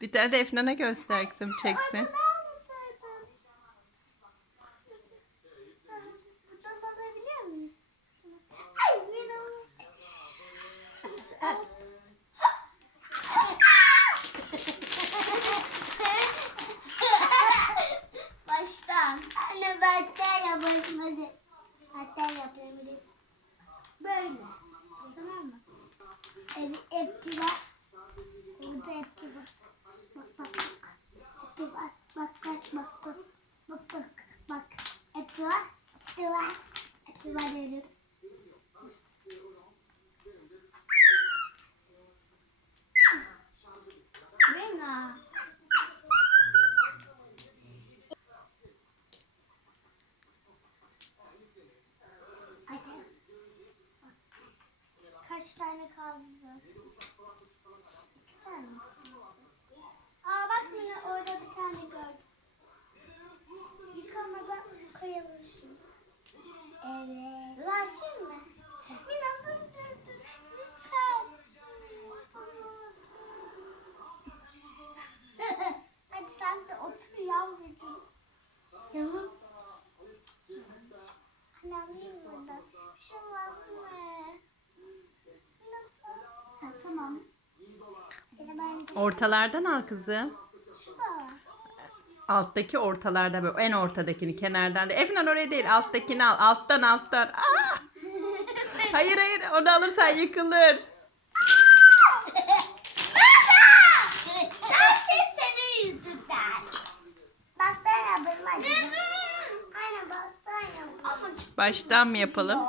Bir tane de Efnan'a göstersin, çeksin. Baştan yapamadı. Böyle. Tamam mı? Ev, epki var. Burada epki var. Bak bak bak. Epki var. Bak bak bak bak. Bak bak bak. Epki var. Epki var. Epki var dedim. Kaç tane kaldı? İki tane. mi? Aa bak Mina orada bir tane gördüm. Yıkamadan koyalım Evet. Bunu açayım mı? Mina dur dur dur. Lütfen. Hadi sen de otur yavrucuğum. Yanım. Anne alayım burada. Bir şey olmaz mı? Ha, tamam. Bir de ben Ortalardan al kızım. şu da. Alttaki ortalarda böyle en ortadakini kenardan da. Efnan oraya değil alttakini al. Alttan alttan. Aa! Hayır hayır onu alırsan yıkılır. Sen şey senin yüzünden. Bak ben yapayım hadi. Aynen bak ben yapayım. Ama Baştan mı yapalım?